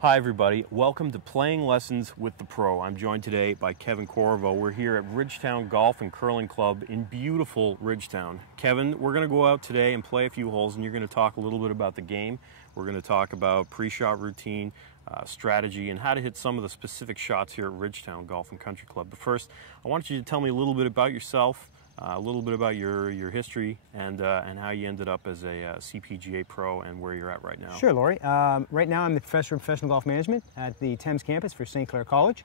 Hi everybody, welcome to Playing Lessons with the Pro. I'm joined today by Kevin Corriveau. We're here at Ridgetown Golf and Curling Club in beautiful Ridgetown. Kevin, we're going to go out today and play a few holes, and you're going to talk a little bit about the game. We're going to talk about pre-shot routine, strategy, and how to hit some of the specific shots here at Ridgetown Golf and Country Club. But first, I want you to tell me a little bit about yourself, a little bit about your history, and how you ended up as a CPGA pro and where you're at right now. Sure, Laurie. Right now I'm the professor of professional golf management at the Thames campus for St. Clair College.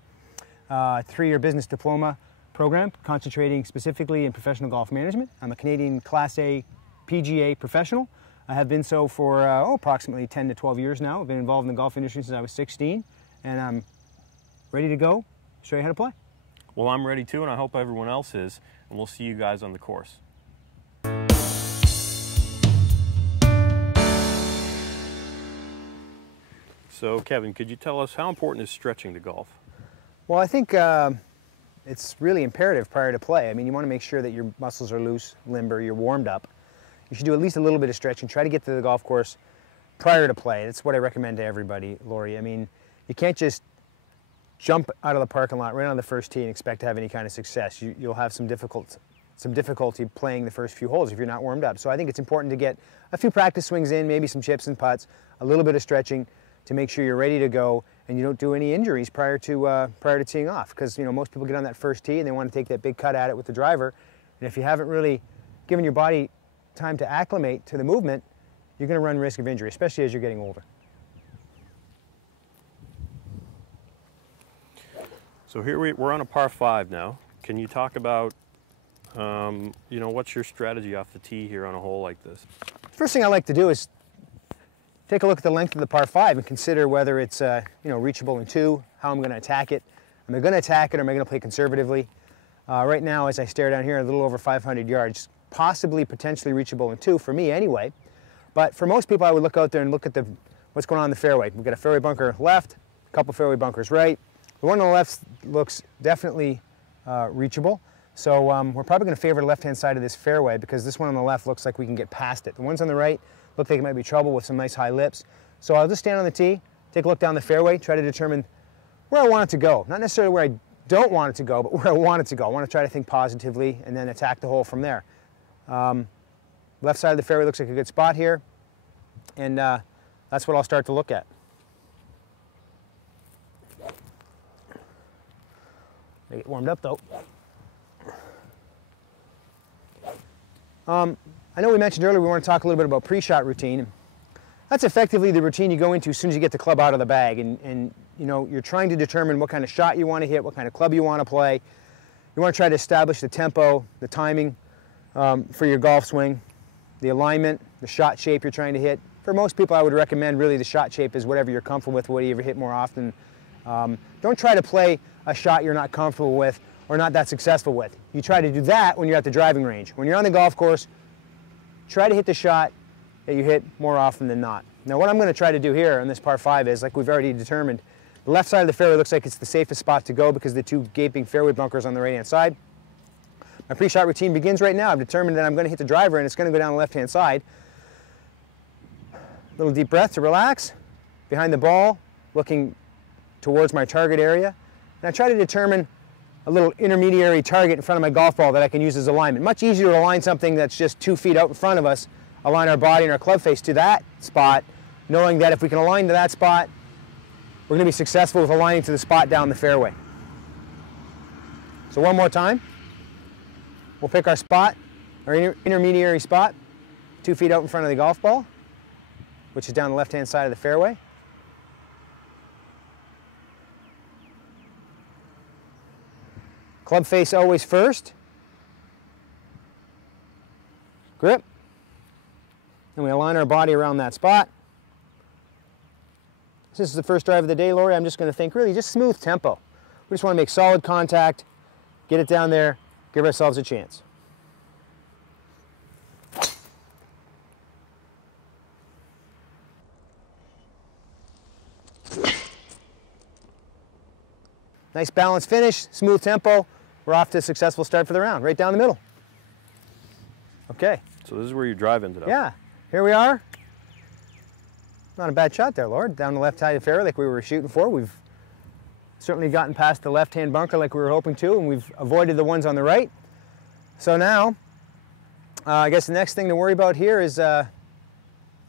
3-year business diploma program concentrating specifically in professional golf management. I'm a Canadian Class A PGA professional. I have been so for approximately 10 to 12 years now. I've been involved in the golf industry since I was 16, and I'm ready to go, show you how to play. Well, I'm ready too, and I hope everyone else is, and we'll see you guys on the course. So, Kevin, could you tell us how important is stretching to golf? Well, I think it's really imperative prior to play. I mean, you want to make sure that your muscles are loose, limber, you're warmed up. You should do at least a little bit of stretching. Try to get to the golf course prior to play. That's what I recommend to everybody, Laurie. I mean, you can't just jump out of the parking lot right on the first tee and expect to have any kind of success. You'll have some difficulty playing the first few holes if you're not warmed up. So I think it's important to get a few practice swings in, maybe some chips and putts, a little bit of stretching to make sure you're ready to go and you don't do any injuries prior to teeing off. Because most people get on that first tee and they want to take that big cut at it with the driver, and if you haven't really given your body time to acclimate to the movement, you're going to run risk of injury, especially as you're getting older. So here we're on a par 5 now. Can you talk about, what's your strategy off the tee here on a hole like this? First thing I like to do is take a look at the length of the par 5 and consider whether it's reachable in 2, how I'm going to attack it. Am I going to attack it or am I going to play conservatively? Right now, as I stare down here, a little over 500 yards, possibly potentially reachable in 2 for me anyway. But for most people, I would look out there and look at what's going on in the fairway. We've got a fairway bunker left, a couple fairway bunkers right. The one on the left looks definitely reachable. So we're probably going to favor the left-hand side of this fairway because this one on the left looks like we can get past it. The ones on the right look like it might be trouble with some nice high lips. So I'll just stand on the tee, take a look down the fairway, try to determine where I want it to go. Not necessarily where I don't want it to go, but where I want it to go. I want to try to think positively and then attack the hole from there. Left side of the fairway looks like a good spot here, and that's what I'll start to look at. Get warmed up though. I know we mentioned earlier we want to talk a little bit about pre-shot routine. That's effectively the routine you go into as soon as you get the club out of the bag, and you're trying to determine what kind of shot you want to hit, what kind of club you want to play. You want to try to establish the tempo, the timing for your golf swing, the alignment, the shot shape you're trying to hit. For most people, I would recommend really the shot shape is whatever you're comfortable with, what you ever hit more often. Don't try to play a shot you're not comfortable with or not that successful with. You try to do that when you're at the driving range. When you're on the golf course, try to hit the shot that you hit more often than not. Now what I'm going to try to do here on this par 5 is, like we've already determined, the left side of the fairway looks like it's the safest spot to go because of the 2 gaping fairway bunkers on the right-hand side. My pre-shot routine begins right now. I've determined that I'm going to hit the driver and it's going to go down the left-hand side. Little deep breath to relax. Behind the ball, looking towards my target area. And I try to determine a little intermediary target in front of my golf ball that I can use as alignment. Much easier to align something that's just 2 feet out in front of us, align our body and our club face to that spot, knowing that if we can align to that spot, we're going to be successful with aligning to the spot down the fairway. So one more time. We'll pick our spot, our intermediary spot, 2 feet out in front of the golf ball, which is down the left-hand side of the fairway. Club face always first. Grip. And we align our body around that spot. This is the first drive of the day, Laurie. I'm just going to think really just smooth tempo. We just want to make solid contact, get it down there, give ourselves a chance. Nice balanced finish, smooth tempo. We're off to a successful start for the round, right down the middle. Okay. So this is where your drive ended up. Yeah, here we are. Not a bad shot there, Lord. Down the left side of the fairway like we were shooting for. We've certainly gotten past the left-hand bunker like we were hoping to, and we've avoided the ones on the right. So now, I guess the next thing to worry about here is our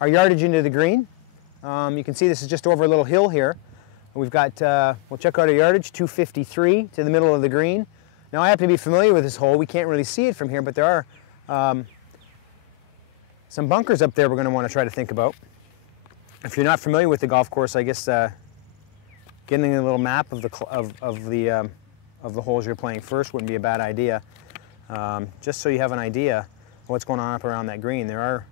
yardage into the green. You can see this is just over a little hill here. We've got, we'll check out our yardage, 253 to the middle of the green. Now I have to be familiar with this hole. We can't really see it from here, but there are some bunkers up there we're going to want to try to think about. If you're not familiar with the golf course, I guess getting a little map of the holes you're playing first wouldn't be a bad idea. Just so you have an idea of what's going on up around that green. There are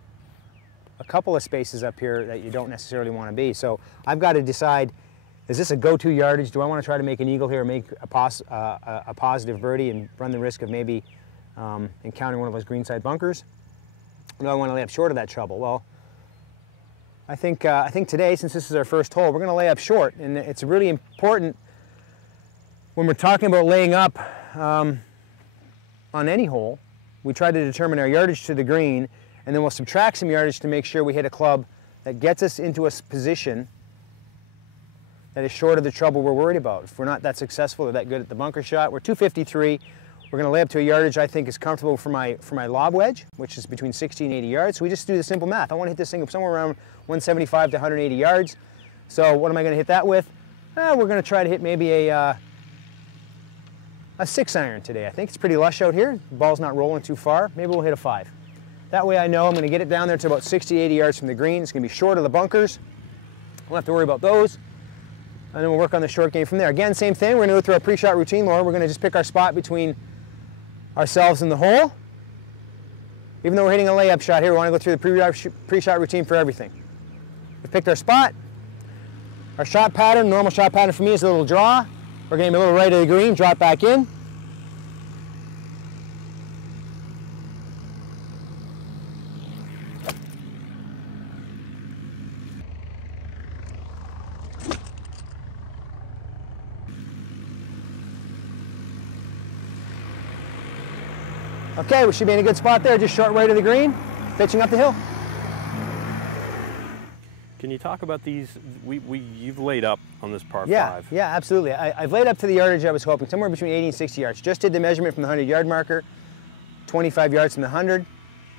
a couple of spaces up here that you don't necessarily want to be. So I've got to decide, is this a go-to yardage? Do I want to try to make an eagle here, make a positive birdie and run the risk of maybe encountering one of those greenside bunkers? Or do I want to lay up short of that trouble? Well, I think today, since this is our first hole, we're going to lay up short, and it's really important when we're talking about laying up on any hole. We try to determine our yardage to the green, and then we'll subtract some yardage to make sure we hit a club that gets us into a position that is short of the trouble we're worried about. If we're not that successful or that good at the bunker shot, we're 253. We're going to lay up to a yardage I think is comfortable for my lob wedge, which is between 60 and 80 yards. So we just do the simple math. I want to hit this thing somewhere around 175 to 180 yards. So what am I going to hit that with? We're going to try to hit maybe a 6-iron today. I think it's pretty lush out here. The ball's not rolling too far. Maybe we'll hit a 5. That way I know I'm going to get it down there to about 60, 80 yards from the green. It's going to be short of the bunkers. We'll have to worry about those. And then we'll work on the short game from there. Again, same thing. We're going to go through our pre-shot routine, Laura. We're going to just pick our spot between ourselves and the hole. Even though we're hitting a layup shot here, we want to go through the pre-shot routine for everything. We've picked our spot. Our shot pattern, normal shot pattern for me is a little draw. We're going to be a little right of the green, drop back in. Okay, we should be in a good spot there, just short right of the green, pitching up the hill. Can you talk about these? You've laid up on this par 5. Yeah, absolutely. I've laid up to the yardage I was hoping, somewhere between 80 and 60 yards. Just did the measurement from the 100-yard marker, 25 yards from the 100,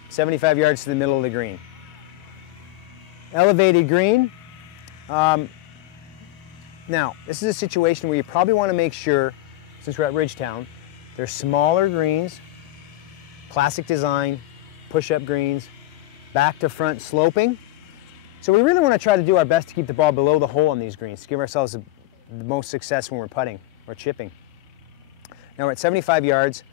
75 yards to the middle of the green. Elevated green. Now, this is a situation where you probably want to make sure, since we're at Ridgetown, they're smaller greens, classic design, push-up greens, back to front sloping. So we really want to try to do our best to keep the ball below the hole on these greens, to give ourselves the most success when we're putting or chipping. Now we're at 75 yards,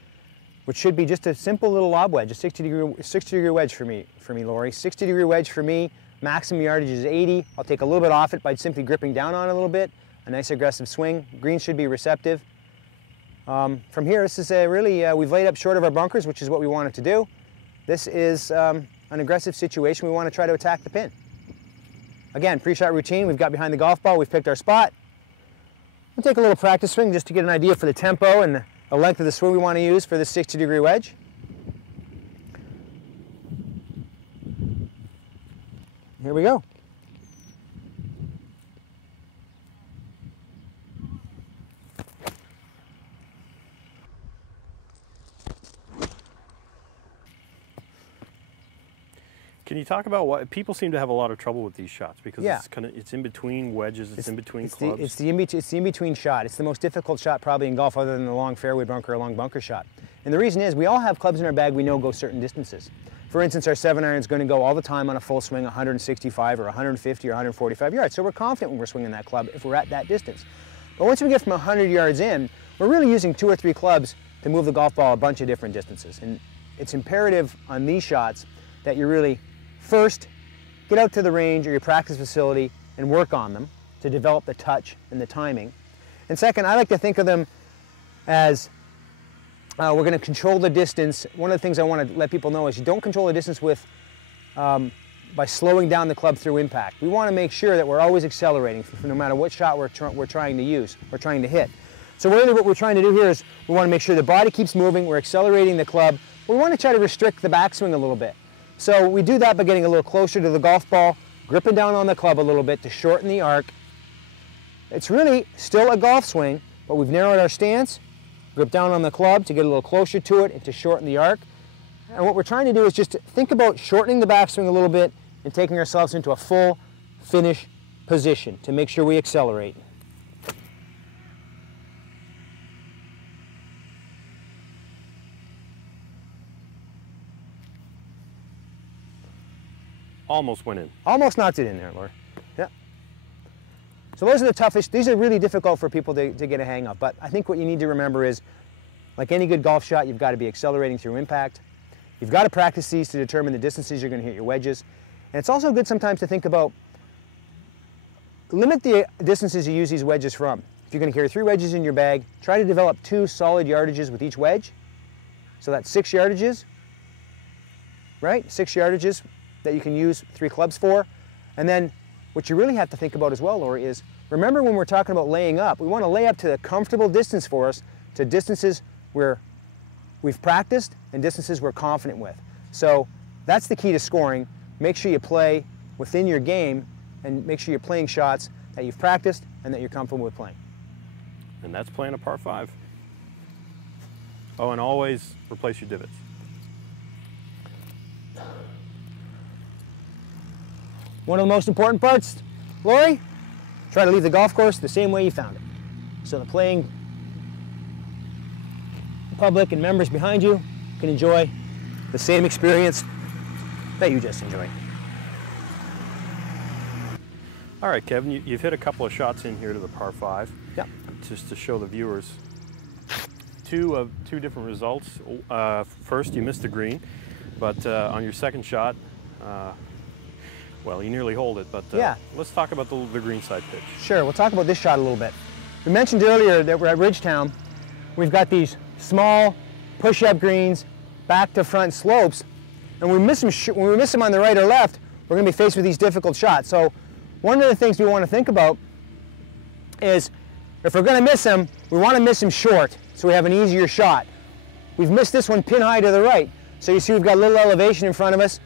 which should be just a simple little lob wedge, a 60-degree wedge for me, Lori. 60-degree wedge for me, maximum yardage is 80. I'll take a little bit off it by simply gripping down on it a little bit. A nice aggressive swing. Green should be receptive. From here, this is we've laid up short of our bunkers, which is what we wanted to do. This is an aggressive situation. We want to try to attack the pin. Again, pre-shot routine, we've got behind the golf ball, we've picked our spot. We'll take a little practice swing just to get an idea for the tempo and the length of the swing we want to use for this 60-degree wedge. Here we go. Can you talk about what people seem to have a lot of trouble with these shots because it's in between wedges, it's in between clubs. It's the in-between shot. It's the most difficult shot probably in golf other than the long fairway bunker or long bunker shot. And the reason is we all have clubs in our bag we know go certain distances. For instance, our 7-iron is going to go all the time on a full swing 165 or 150 or 145 yards. So we're confident when we're swinging that club if we're at that distance. But once we get from 100 yards in, we're really using 2 or 3 clubs to move the golf ball a bunch of different distances. And it's imperative on these shots that you really first get out to the range or your practice facility and work on them to develop the touch and the timing. And second, I like to think of them as we're going to control the distance. One of the things I want to let people know is you don't control the distance with by slowing down the club through impact. We want to make sure that we're always accelerating no matter what shot we're trying to use, we're trying to hit. So really what we're trying to do here is we want to make sure the body keeps moving, we're accelerating the club. We want to try to restrict the backswing a little bit. So we do that by getting a little closer to the golf ball, gripping down on the club a little bit to shorten the arc. It's really still a golf swing, but we've narrowed our stance, grip down on the club to get a little closer to it and to shorten the arc. And what we're trying to do is just think about shortening the backswing a little bit and taking ourselves into a full finish position to make sure we accelerate. Almost went in. Almost knocked it in there, Lori. Yeah. So those are the toughest. These are really difficult for people to get a hang of. But I think what you need to remember is, like any good golf shot, you've got to be accelerating through impact. You've got to practice these to determine the distances you're going to hit your wedges. And it's also good sometimes to think about, limit the distances you use these wedges from. If you're going to carry 3 wedges in your bag, try to develop 2 solid yardages with each wedge. So that's 6 yardages, right? 6 yardages that you can use 3 clubs for. And then what you really have to think about as well, Lori, is remember when we're talking about laying up, we want to lay up to a comfortable distance for us, to distances where we've practiced and distances we're confident with. So that's the key to scoring. Make sure you play within your game and make sure you're playing shots that you've practiced and that you're comfortable with playing. And that's playing a par 5. Oh, and always replace your divots. One of the most important parts, Lori, try to leave the golf course the same way you found it. So the playing public and members behind you can enjoy the same experience that you just enjoyed. All right, Kevin, you've hit a couple of shots in here to the par 5. Yeah. Just to show the viewers two different results. First, you missed the green, but on your second shot, well, you nearly hold it, but yeah. Let's talk about the greenside pitch. Sure, we'll talk about this shot a little bit. We mentioned earlier that we're at Ridgetown. We've got these small push-up greens, back to front slopes, and when we miss them on the right or left, we're going to be faced with these difficult shots. So one of the things we want to think about is if we're going to miss them, we want to miss them short so we have an easier shot. We've missed this one pin high to the right, so you see we've got a little elevation in front of us.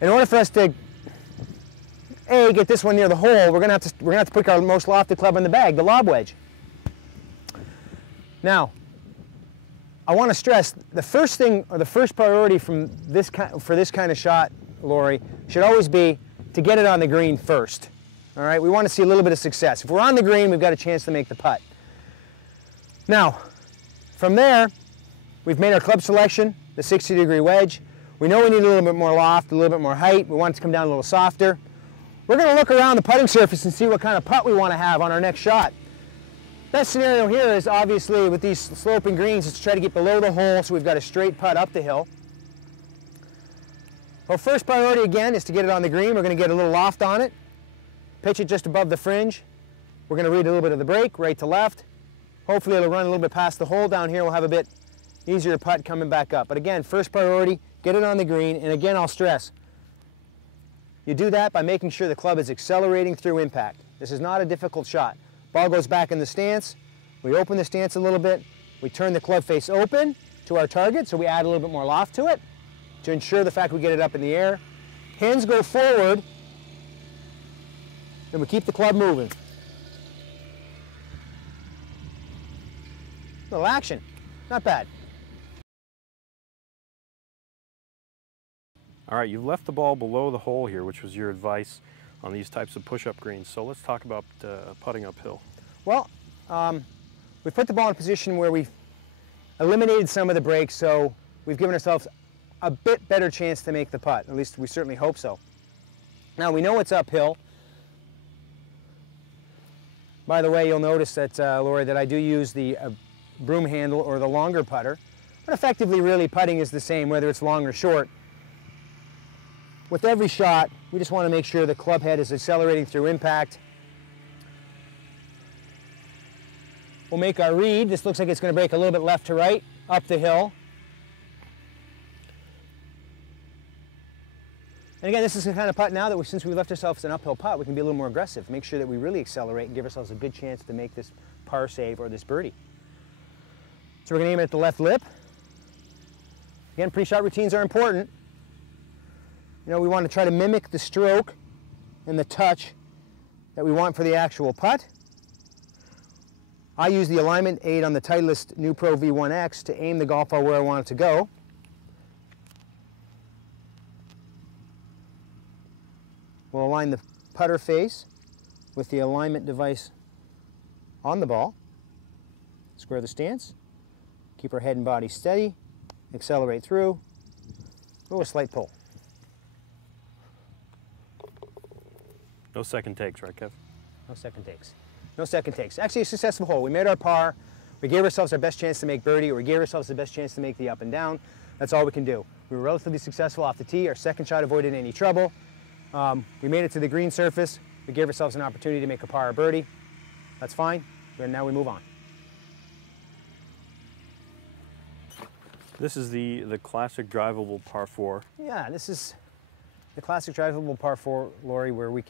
In order for us to get this one near the hole, we're gonna have to pick our most lofted club in the bag, the lob wedge. Now, I want to stress the first thing, or the first priority for this kind of shot, Lori, should always be to get it on the green first. All right, we want to see a little bit of success. If we're on the green, we've got a chance to make the putt. Now, from there, we've made our club selection, the 60-degree wedge. We know we need a little bit more loft, a little bit more height. We want it to come down a little softer. We're going to look around the putting surface and see what kind of putt we want to have on our next shot. Best scenario here is obviously with these sloping greens is to try to get below the hole so we've got a straight putt up the hill. Our first priority again is to get it on the green. We're going to get a little loft on it, pitch it just above the fringe. We're going to read a little bit of the break, right to left. Hopefully it'll run a little bit past the hole down here. We'll have a bit easier putt coming back up. But again, first priority, get it on the green. And again, I'll stress, you do that by making sure the club is accelerating through impact. This is not a difficult shot. Ball goes back in the stance. We open the stance a little bit. We turn the club face open to our target, so we add a little bit more loft to it to ensure the fact we get it up in the air. Hands go forward, and we keep the club moving. Little action, not bad. All right, you've left the ball below the hole here, which was your advice on these types of push-up greens. So let's talk about putting uphill. Well, we've put the ball in a position where we've eliminated some of the breaks, so we've given ourselves a bit better chance to make the putt. At least we certainly hope so. Now, we know it's uphill. By the way, you'll notice that, Lori, that I do use the broom handle or the longer putter. But effectively, really, putting is the same, whether it's long or short. With every shot, we just want to make sure the club head is accelerating through impact. We'll make our read. This looks like it's going to break a little bit left to right, up the hill. And again, this is the kind of putt now that since we left ourselves an uphill putt, we can be a little more aggressive. Make sure that we really accelerate and give ourselves a good chance to make this par save or this birdie. So we're going to aim it at the left lip. Again, pre-shot routines are important. You know, we want to try to mimic the stroke and the touch that we want for the actual putt. I use the alignment aid on the Titleist New Pro V1X to aim the golf ball where I want it to go. We'll align the putter face with the alignment device on the ball. Square the stance. Keep our head and body steady. Accelerate through. Oh, a slight pull. No second takes, right, Kev? No second takes. No second takes. Actually, a successful hole. We made our par. We gave ourselves our best chance to make birdie, or we gave ourselves the best chance to make the up and down. That's all we can do. We were relatively successful off the tee. Our second shot avoided any trouble. We made it to the green surface. We gave ourselves an opportunity to make a par or birdie. That's fine. And now we move on. This is the classic drivable par 4. Yeah, this is the classic drivable par 4, Laurie, where we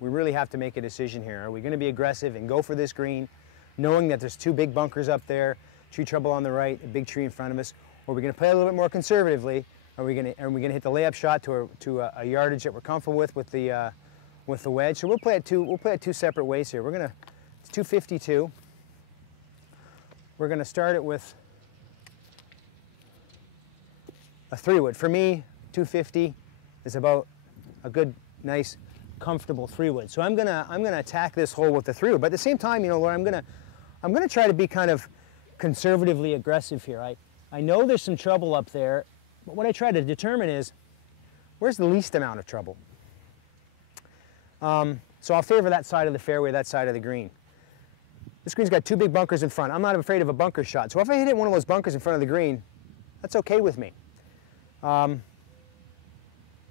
really have to make a decision here. Are we going to be aggressive and go for this green, knowing that there's 2 big bunkers up there, tree trouble on the right, a big tree in front of us, or are we going to play a little bit more conservatively? Are we going to hit the layup shot to a yardage that we're comfortable with the wedge? So we'll play it two separate ways here. It's 252. We're going to start it with a 3-wood. For me, 250 is about a good, nice, comfortable 3-wood. So I'm gonna attack this hole with the 3-wood. But at the same time, you know, Laura, I'm gonna try to be kind of conservatively aggressive here. I know there's some trouble up there, but what I try to determine is where's the least amount of trouble. So I'll favor that side of the fairway, that side of the green. This green's got 2 big bunkers in front. I'm not afraid of a bunker shot. So if I hit one of those bunkers in front of the green, that's okay with me.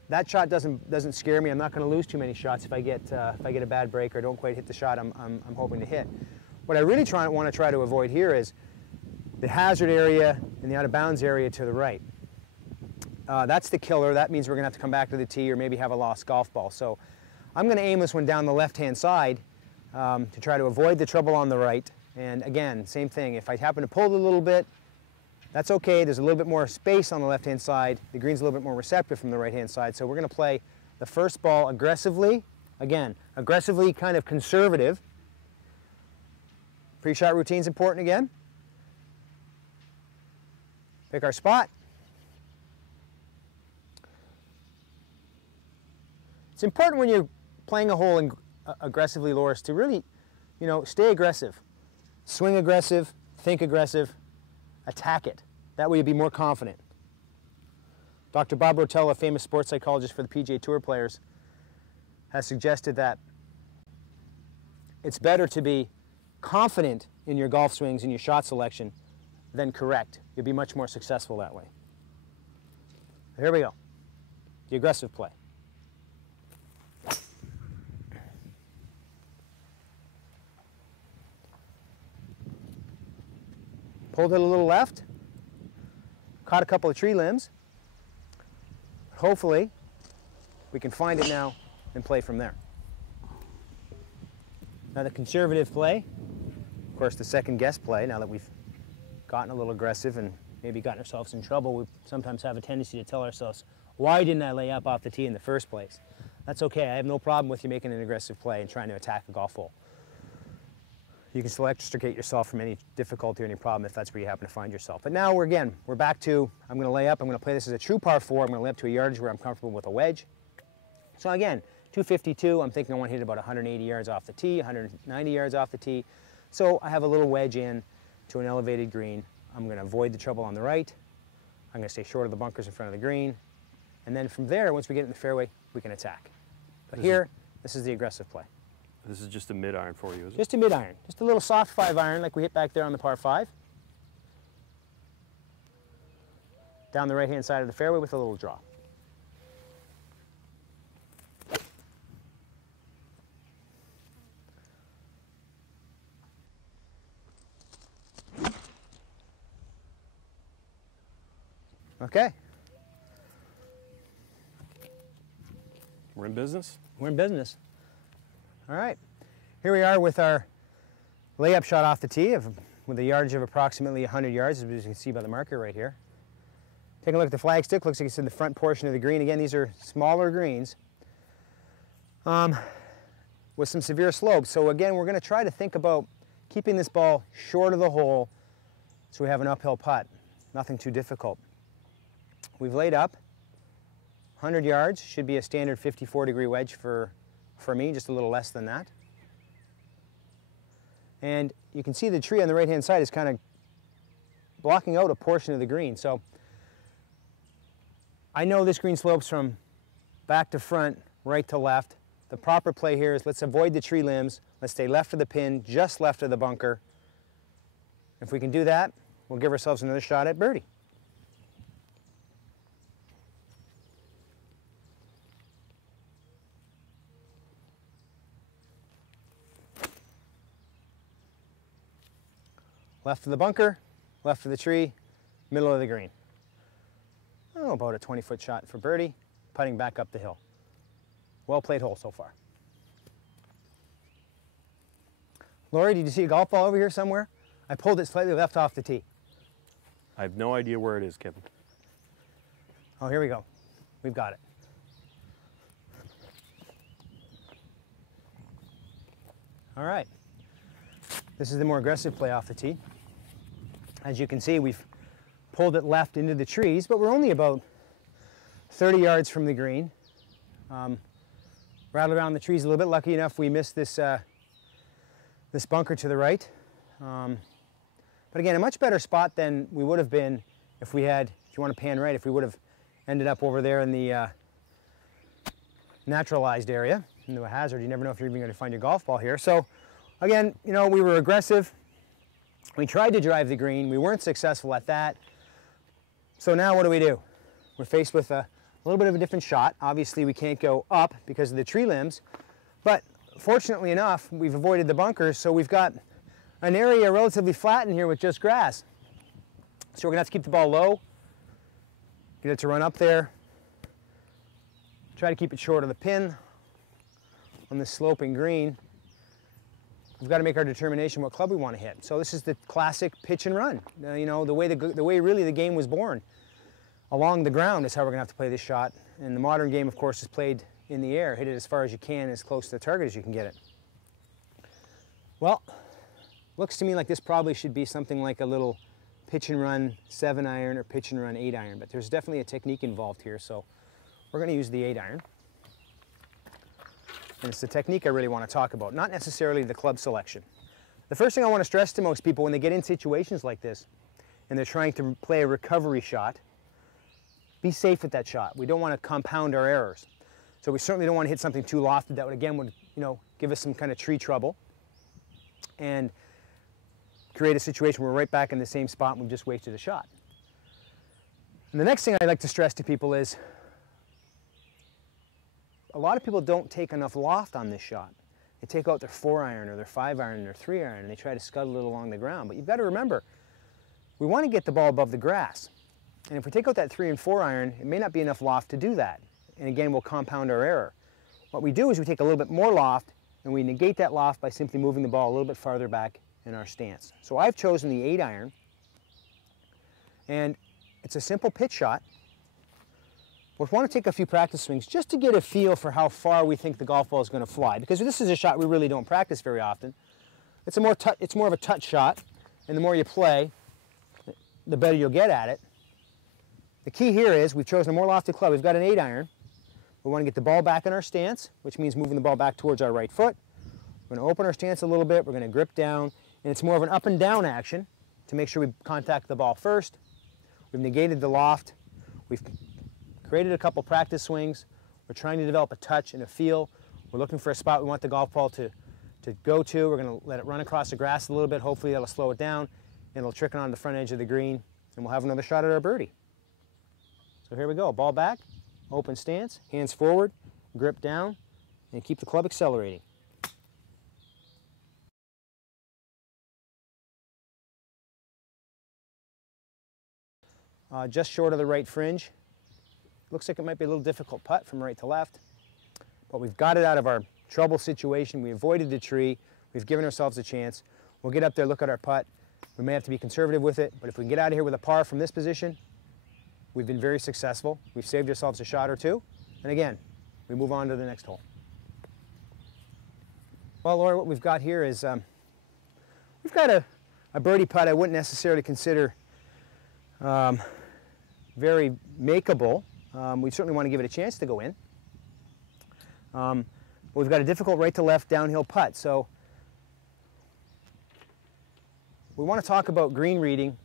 That shot doesn't scare me. I'm not going to lose too many shots if I get a bad break or don't quite hit the shot I'm hoping to hit. What I really want to try to avoid here is the hazard area and the out of bounds area to the right. That's the killer. That means we're going to have to come back to the tee or maybe have a lost golf ball. So I'm going to aim this one down the left-hand side to try to avoid the trouble on the right. And again, same thing. If I happen to pull it a little bit, that's okay. There's a little bit more space on the left-hand side. The green's a little bit more receptive from the right-hand side. So we're going to play the first ball aggressively. Again, aggressively, kind of conservative. Pre-shot routine's important again. Pick our spot. It's important when you're playing a hole aggressively, Loris, to really, you know, stay aggressive. Swing aggressive, think aggressive. Attack it. That way you'll be more confident. Dr. Bob Rotella, a famous sports psychologist for the PGA Tour players, has suggested that it's better to be confident in your golf swings and your shot selection than correct. You'll be much more successful that way. Here we go. The aggressive play. Pulled it a little left, caught a couple of tree limbs. Hopefully, we can find it now and play from there. Now the conservative play, of course the second guess play, now that we've gotten a little aggressive and maybe gotten ourselves in trouble, we sometimes have a tendency to tell ourselves, why didn't I lay up off the tee in the first place? That's okay, I have no problem with you making an aggressive play and trying to attack a golf hole. You can still extricate yourself from any difficulty or any problem if that's where you happen to find yourself. But now we're back to, I'm going to lay up, I'm going to play this as a true par 4, I'm going to lay up to a yardage where I'm comfortable with a wedge. So again, 252, I'm thinking I want to hit about 180 yards off the tee, 190 yards off the tee. So I have a little wedge in to an elevated green. I'm going to avoid the trouble on the right. I'm going to stay short of the bunkers in front of the green. And then from there, once we get in the fairway, we can attack. But here, this is the aggressive play. This is just a mid-iron for you, is it? Just a mid-iron. Just a little soft 5-iron like we hit back there on the par 5. Down the right-hand side of the fairway with a little draw. Okay. We're in business? We're in business. All right, here we are with our layup shot off the tee with a yardage of approximately 100 yards, as you can see by the marker right here. Taking a look at the flagstick, looks like it's in the front portion of the green. Again, these are smaller greens. with some severe slopes. So again, we're going to try to think about keeping this ball short of the hole so we have an uphill putt. Nothing too difficult. We've laid up 100 yards, should be a standard 54-degree wedge for me, just a little less than that. And you can see the tree on the right-hand side is kind of blocking out a portion of the green. So I know this green slopes from back to front, right to left. The proper play here is let's avoid the tree limbs. Let's stay left of the pin, just left of the bunker. If we can do that, we'll give ourselves another shot at birdie. Left of the bunker, left of the tree, middle of the green. Oh, about a 20-foot shot for birdie, putting back up the hill. Well played hole so far. Lori, did you see a golf ball over here somewhere? I pulled it slightly left off the tee. I have no idea where it is, Kevin. Oh, here we go. We've got it. All right. This is the more aggressive play off the tee. As you can see, we've pulled it left into the trees, but we're only about 30 yards from the green. Rattled around the trees a little bit. Lucky enough, we missed this, this bunker to the right. But again, a much better spot than we would have been if we had, if you want to pan right, if we would have ended up over there in the naturalized area, into a hazard. You never know if you're even going to find your golf ball here. So again, you know, we were aggressive. We tried to drive the green. We weren't successful at that. So now what do? We're faced with a little bit of a different shot. Obviously, we can't go up because of the tree limbs. But fortunately enough, we've avoided the bunkers, so we've got an area relatively flat in here with just grass. So we're going to have to keep the ball low, get it to run up there, try to keep it short of the pin on this sloping green. We've got to make our determination what club we want to hit. So this is the classic pitch and run. You know, the way really the game was born. Along the ground is how we're going to have to play this shot. And the modern game, of course, is played in the air. Hit it as far as you can, as close to the target as you can get it. Well, looks to me like this probably should be something like a little pitch and run 7-iron or pitch and run 8-iron, but there's definitely a technique involved here, so we're going to use the 8-iron. And it's the technique I really want to talk about, not necessarily the club selection. The first thing I want to stress to most people when they get in situations like this and they're trying to play a recovery shot, be safe with that shot. We don't want to compound our errors. So we certainly don't want to hit something too lofted that would, again, would, you know, give us some kind of tree trouble and create a situation where we're right back in the same spot and we've just wasted a shot. And the next thing I like to stress to people is a lot of people don't take enough loft on this shot. They take out their 4-iron or their 5-iron or their 3-iron and they try to scuttle it along the ground. But you've got to remember, we want to get the ball above the grass. And if we take out that 3 and 4-iron, it may not be enough loft to do that. And again, we'll compound our error. What we do is we take a little bit more loft and we negate that loft by simply moving the ball a little bit farther back in our stance. So I've chosen the 8-iron, and it's a simple pitch shot. We want to take a few practice swings just to get a feel for how far we think the golf ball is going to fly, because this is a shot we really don't practice very often. It's more of a touch shot, and the more you play, the better you'll get at it. The key here is we've chosen a more lofted club. We've got an 8-iron. We want to get the ball back in our stance, which means moving the ball back towards our right foot. We're going to open our stance a little bit. We're going to grip down, and it's more of an up and down action to make sure we contact the ball first. We've negated the loft. We've created a couple practice swings. We're trying to develop a touch and a feel. We're looking for a spot we want the golf ball to go to. We're going to let it run across the grass a little bit. Hopefully that'll slow it down, and it'll trickle on the front edge of the green, and we'll have another shot at our birdie. So here we go, ball back, open stance, hands forward, grip down, and keep the club accelerating. Just short of the right fringe. Looks like it might be a little difficult putt from right to left, but we've got it out of our trouble situation. We avoided the tree. We've given ourselves a chance. We'll get up there, look at our putt. We may have to be conservative with it, but if we can get out of here with a par from this position, we've been very successful. We've saved ourselves a shot or two. And again, we move on to the next hole. Well, Laura, what we've got here is we've got a birdie putt I wouldn't necessarily consider very makeable. We certainly want to give it a chance to go in. But we've got a difficult right to left downhill putt. So we want to talk about green reading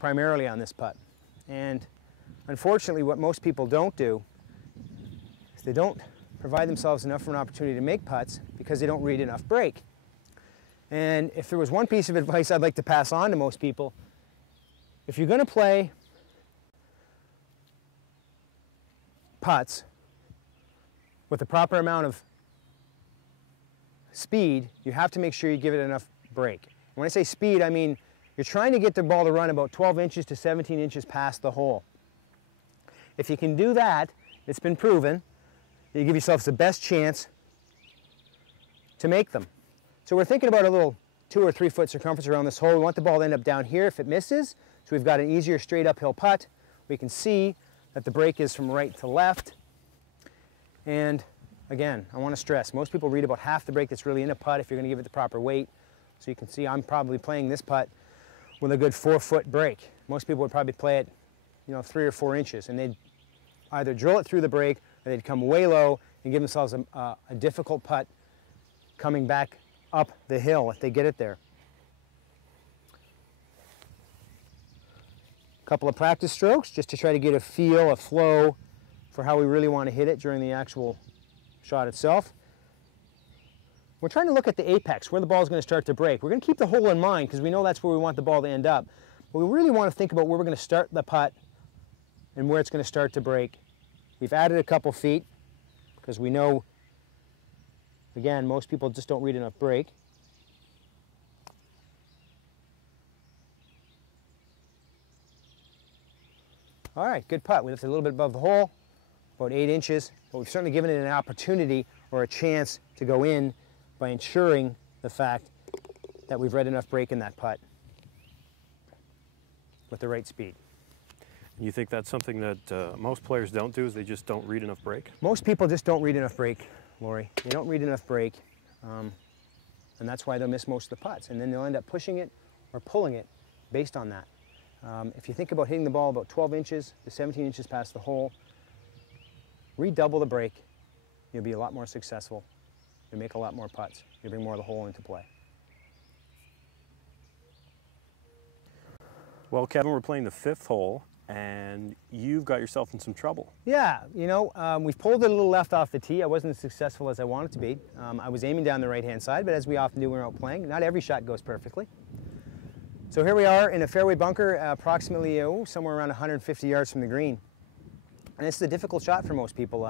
primarily on this putt. And unfortunately, what most people don't do is they don't provide themselves enough of an opportunity to make putts because they don't read enough break. And if there was one piece of advice I'd like to pass on to most people, if you're going to play putts with the proper amount of speed, you have to make sure you give it enough break. When I say speed, I mean you're trying to get the ball to run about 12 inches to 17 inches past the hole. If you can do that, it's been proven, you give yourselves the best chance to make them. So we're thinking about a little 2 or 3 foot circumference around this hole. We want the ball to end up down here if it misses. So we've got an easier straight uphill putt. We can see that the break is from right to left. And again, I want to stress, most people read about half the break that's really in a putt if you're going to give it the proper weight. So you can see I'm probably playing this putt with a good 4 foot break. Most people would probably play it, 3 or 4 inches, and they'd either drill it through the break or they'd come way low and give themselves a difficult putt coming back up the hill if they get it there. A couple of practice strokes just to try to get a feel, a flow for how we really want to hit it during the actual shot itself. We're trying to look at the apex, where the ball is going to start to break. We're going to keep the hole in mind because we know that's where we want the ball to end up. But we really want to think about where we're going to start the putt and where it's going to start to break. We've added a couple feet because we know, again, most people just don't read enough break. All right, good putt. We lifted a little bit above the hole, about 8 inches, but we've certainly given it an opportunity or a chance to go in by ensuring the fact that we've read enough break in that putt with the right speed. You think that's something that most players don't do, is they just don't read enough break? Most people just don't read enough break, Laurie. They don't read enough break, and that's why they'll miss most of the putts. And then they'll end up pushing it or pulling it based on that. If you think about hitting the ball about 12 inches to 17 inches past the hole, redouble the break, you'll be a lot more successful. You'll make a lot more putts. You'll bring more of the hole into play. Well, Kevin, we're playing the 5th hole, and you've got yourself in some trouble. Yeah, we've pulled it a little left off the tee. I wasn't as successful as I wanted to be. I was aiming down the right-hand side, but as we often do when we're out playing, not every shot goes perfectly. So here we are in a fairway bunker, approximately somewhere around 150 yards from the green. And it's a difficult shot for most people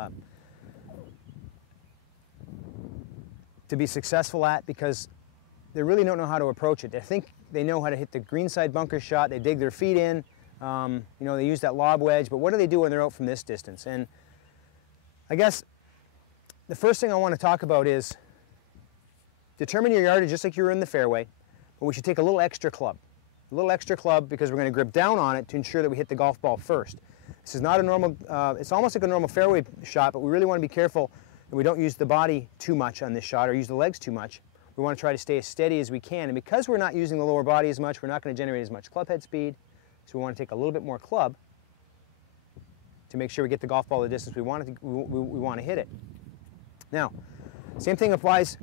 to be successful at because they really don't know how to approach it. They think they know how to hit the greenside bunker shot. They dig their feet in. They use that lob wedge, but what do they do when they're out from this distance? And I guess the first thing I want to talk about is determine your yardage just like you were in the fairway, but we should take a little extra club. A little extra club because we're going to grip down on it to ensure that we hit the golf ball first. This is not a normal, it's almost like a normal fairway shot, but we really want to be careful that we don't use the body too much on this shot or use the legs too much. We want to try to stay as steady as we can, and because we're not using the lower body as much, we're not going to generate as much club head speed, so we want to take a little bit more club to make sure we get the golf ball the distance we want to hit it. Now, same thing applies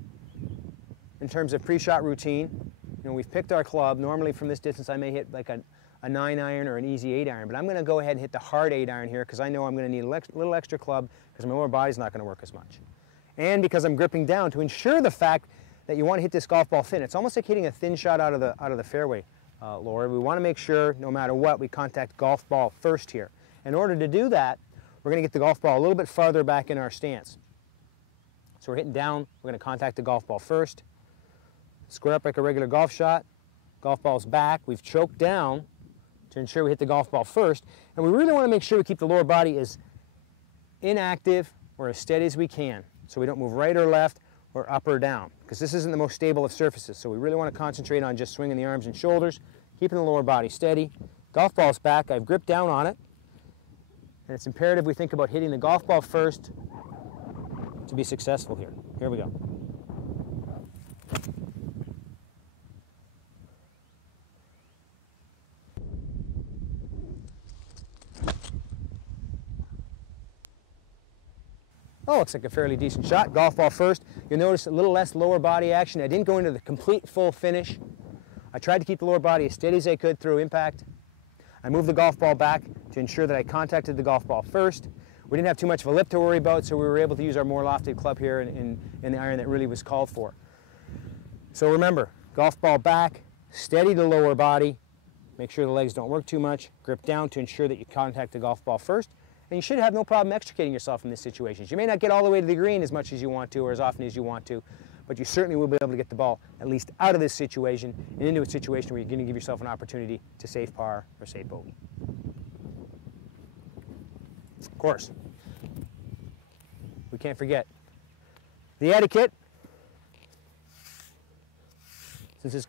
in terms of pre-shot routine. We've picked our club. Normally from this distance I may hit like a 9-iron or an easy 8-iron, but I'm going to go ahead and hit the hard 8-iron here because I know I'm going to need a little extra club because my lower body's not going to work as much. And because I'm gripping down to ensure the fact that you want to hit this golf ball thin. It's almost like hitting a thin shot out of the fairway, Laura. We want to make sure, no matter what, we contact golf ball first here. In order to do that, we're going to get the golf ball a little bit farther back in our stance. So we're hitting down, we're going to contact the golf ball first. Square up like a regular golf shot. Golf ball's back. We've choked down to ensure we hit the golf ball first. And we really want to make sure we keep the lower body as inactive or as steady as we can, so we don't move right or left or up or down, because this isn't the most stable of surfaces. So we really want to concentrate on just swinging the arms and shoulders, keeping the lower body steady. Golf ball's back. I've gripped down on it. And it's imperative we think about hitting the golf ball first to be successful here. Here we go. Oh, looks like a fairly decent shot. Golf ball first. You'll notice a little less lower body action. I didn't go into the complete full finish. I tried to keep the lower body as steady as I could through impact. I moved the golf ball back to ensure that I contacted the golf ball first. We didn't have too much of a lip to worry about, so we were able to use our more lofted club here in the iron that really was called for. So remember, golf ball back, steady the lower body, make sure the legs don't work too much, grip down to ensure that you contact the golf ball first, and you should have no problem extricating yourself from this situation. You may not get all the way to the green as much as you want to or as often as you want to, but you certainly will be able to get the ball at least out of this situation and into a situation where you're going to give yourself an opportunity to save par or save bogey. Of course, we can't forget the etiquette. Since this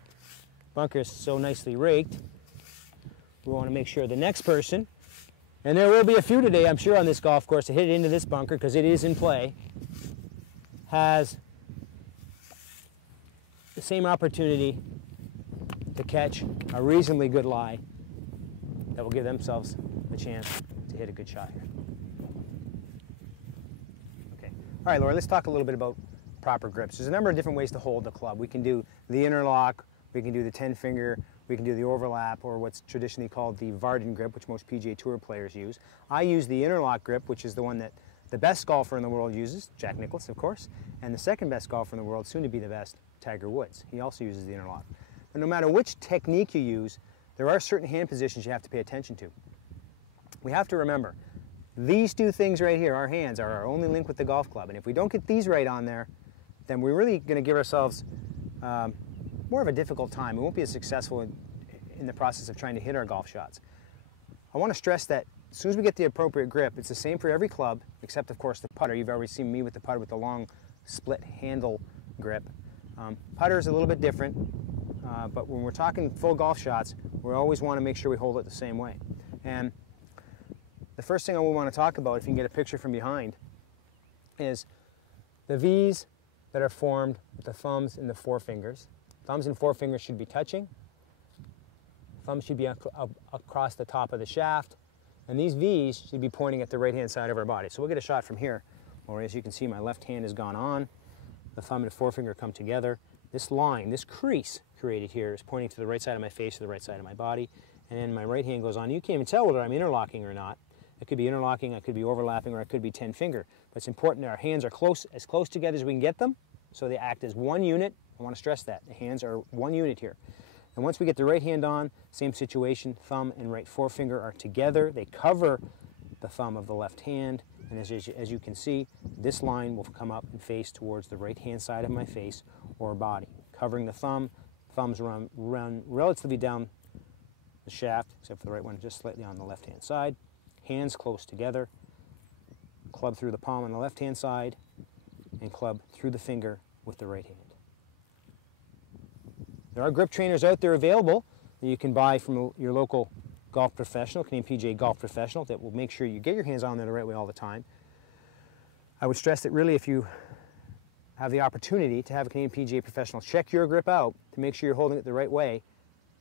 bunker is so nicely raked, we want to make sure the next person, and there will be a few today, I'm sure, on this golf course to hit it into this bunker because it is in play, has the same opportunity to catch a reasonably good lie that will give themselves a chance to hit a good shot here. Okay. All right, Laura, let's talk a little bit about proper grips. There's a number of different ways to hold the club. We can do the interlock, we can do the 10-finger, we can do the overlap, or what's traditionally called the Varden grip, which most PGA Tour players use. I use the interlock grip, which is the one that the best golfer in the world uses, Jack Nicklaus, of course, and the second best golfer in the world, soon to be the best, Tiger Woods. He also uses the interlock. But no matter which technique you use, there are certain hand positions you have to pay attention to. We have to remember, these two things right here, our hands, are our only link with the golf club, and if we don't get these right on there, then we're really going to give ourselves more of a difficult time. We won't be as successful in the process of trying to hit our golf shots. I want to stress that as soon as we get the appropriate grip, it's the same for every club, except of course the putter. You've already seen me with the putter with the long split handle grip. Putter is a little bit different, but when we're talking full golf shots, we always want to make sure we hold it the same way. And the first thing I want to talk about, if you can get a picture from behind, is the V's that are formed with the thumbs and the forefingers. Thumbs and forefingers should be touching. Thumbs should be across the top of the shaft. And these V's should be pointing at the right-hand side of our body. So we'll get a shot from here. Or as you can see, my left hand has gone on. The thumb and forefinger come together. This line, this crease created here is pointing to the right side of my face or the right side of my body. And then my right hand goes on. You can't even tell whether I'm interlocking or not. It could be interlocking, I could be overlapping, or it could be 10-finger. But it's important that our hands are as close together as we can get them, so they act as one unit. I want to stress that. The hands are one unit here. And once we get the right hand on, same situation, thumb and right forefinger are together. They cover the thumb of the left hand. And as you can see, this line will come up and face towards the right-hand side of my face or body. Covering the thumb, thumbs run relatively down the shaft, except for the right one, just slightly on the left-hand side. Hands close together. Club through the palm on the left-hand side, and club through the finger with the right hand. There are grip trainers out there available that you can buy from your local golf professional, Canadian PGA golf professional, that will make sure you get your hands on there the right way all the time. I would stress that really if you have the opportunity to have a Canadian PGA professional check your grip out to make sure you're holding it the right way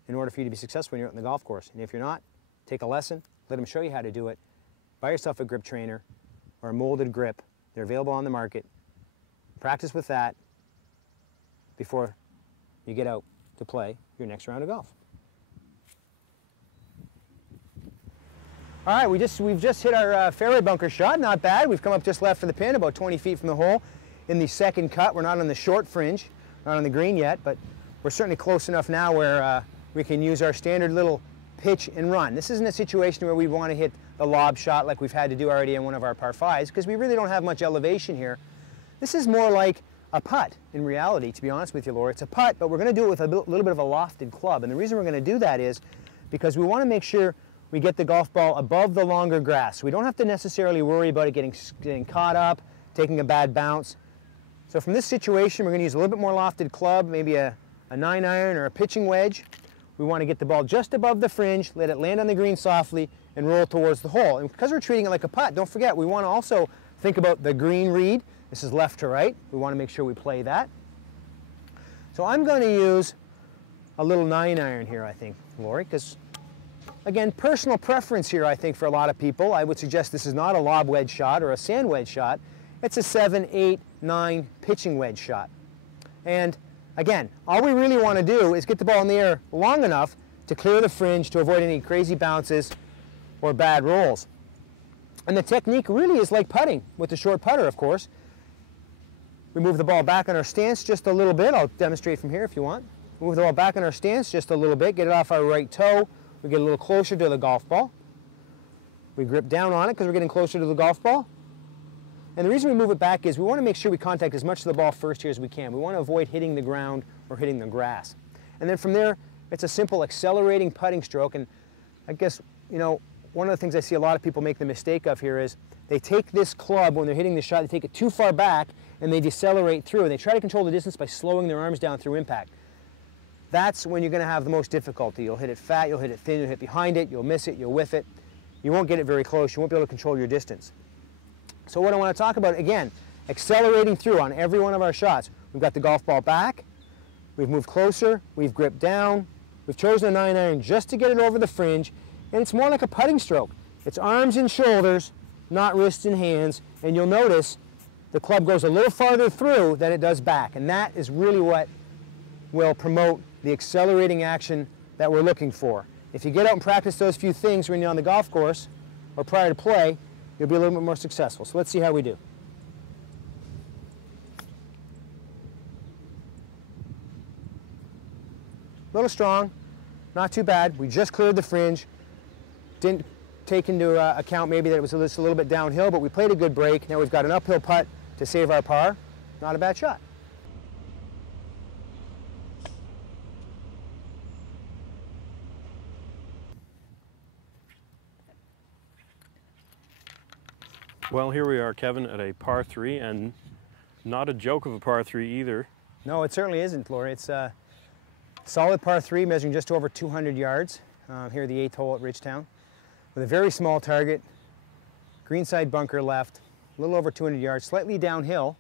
in order for you to be successful when you're out on the golf course. And if you're not, take a lesson, let them show you how to do it. Buy yourself a grip trainer or a molded grip. They're available on the market. Practice with that before you get out to play your next round of golf. All right, we've just hit our fairway bunker shot. Not bad. We've come up just left for the pin, about 20 feet from the hole in the second cut. We're not on the short fringe, not on the green yet, but we're certainly close enough now where we can use our standard little pitch and run. This isn't a situation where we want to hit the lob shot like we've had to do already in one of our par fives, because we really don't have much elevation here. This is more like a putt in reality, to be honest with you, Laura. It's a putt, but we're going to do it with a little bit of a lofted club. And the reason we're going to do that is because we want to make sure we get the golf ball above the longer grass. We don't have to necessarily worry about it getting caught up, taking a bad bounce. So from this situation, we're going to use a little bit more lofted club, maybe a 9-iron or a pitching wedge. We want to get the ball just above the fringe, let it land on the green softly, and roll towards the hole. And because we're treating it like a putt, don't forget, we want to also think about the green read. This is left to right. We want to make sure we play that. So I'm going to use a little 9-iron here, I think, Lori, because, again, personal preference here, I think, for a lot of people. I would suggest this is not a lob wedge shot or a sand wedge shot. it's a 7, 8, 9 pitching wedge shot. And again, all we really want to do is get the ball in the air long enough to clear the fringe to avoid any crazy bounces or bad rolls. And the technique really is like putting with the short putter, of course. We move the ball back on our stance just a little bit. I'll demonstrate from here if you want. Move the ball back on our stance just a little bit, get it off our right toe. We get a little closer to the golf ball. We grip down on it because we're getting closer to the golf ball. And the reason we move it back is we want to make sure we contact as much of the ball first here as we can. We want to avoid hitting the ground or hitting the grass. And then from there, it's a simple accelerating putting stroke. And I guess, you know, one of the things I see a lot of people make the mistake of here is they take this club when they're hitting the shot, they take it too far back and they decelerate through. And they try to control the distance by slowing their arms down through impact. That's when you're going to have the most difficulty. You'll hit it fat, you'll hit it thin, you'll hit behind it, you'll miss it, you'll whiff it. You won't get it very close. You won't be able to control your distance. So what I want to talk about, again, accelerating through on every one of our shots. We've got the golf ball back, we've moved closer, we've gripped down, we've chosen a 9-iron just to get it over the fringe, and it's more like a putting stroke. It's arms and shoulders, not wrists and hands, and you'll notice the club goes a little farther through than it does back, and that is really what will promote the accelerating action that we're looking for. If you get out and practice those few things when you're on the golf course or prior to play, you'll be a little bit more successful. So let's see how we do. A little strong, not too bad. We just cleared the fringe. Didn't take into account maybe that it was just a little bit downhill, but we played a good break. Now we've got an uphill putt to save our par. Not a bad shot. Well, here we are, Kevin, at a par 3, and not a joke of a par 3 either. No, it certainly isn't, Laurie. It's a solid par 3 measuring just over 200 yards here at the 8th hole at Ridgetown with a very small target, greenside bunker left, a little over 200 yards, slightly downhill.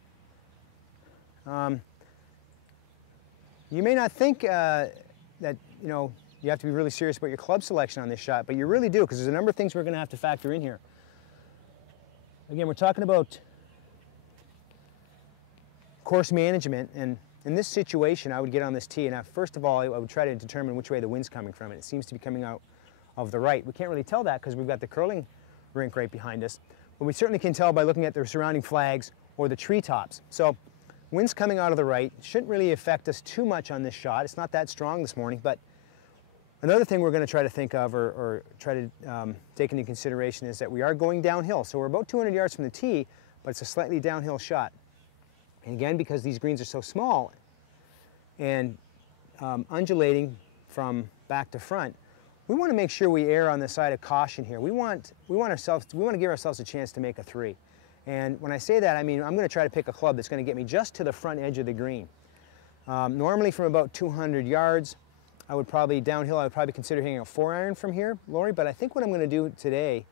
You may not think that, you know, you have to be really serious about your club selection on this shot, but you really do, because there's a number of things we're going to have to factor in here. Again, we're talking about course management, and in this situation, I would get on this tee, and first of all, I would try to determine which way the wind's coming from, and it seems to be coming out of the right. We can't really tell that because we've got the curling rink right behind us, but we certainly can tell by looking at the surrounding flags or the treetops. So, wind's coming out of the right. It shouldn't really affect us too much on this shot. It's not that strong this morning, but another thing we're going to try to think of or try to take into consideration is that we are going downhill. So we're about 200 yards from the tee, but it's a slightly downhill shot. And again, because these greens are so small and undulating from back to front, we want to make sure we err on the side of caution here. We want to give ourselves a chance to make a 3. And when I say that, I mean I'm going to try to pick a club that's going to get me just to the front edge of the green. Normally from about 200 yards, I would probably consider hitting a 4-iron from here, Laurie, but I think what I'm going to do today,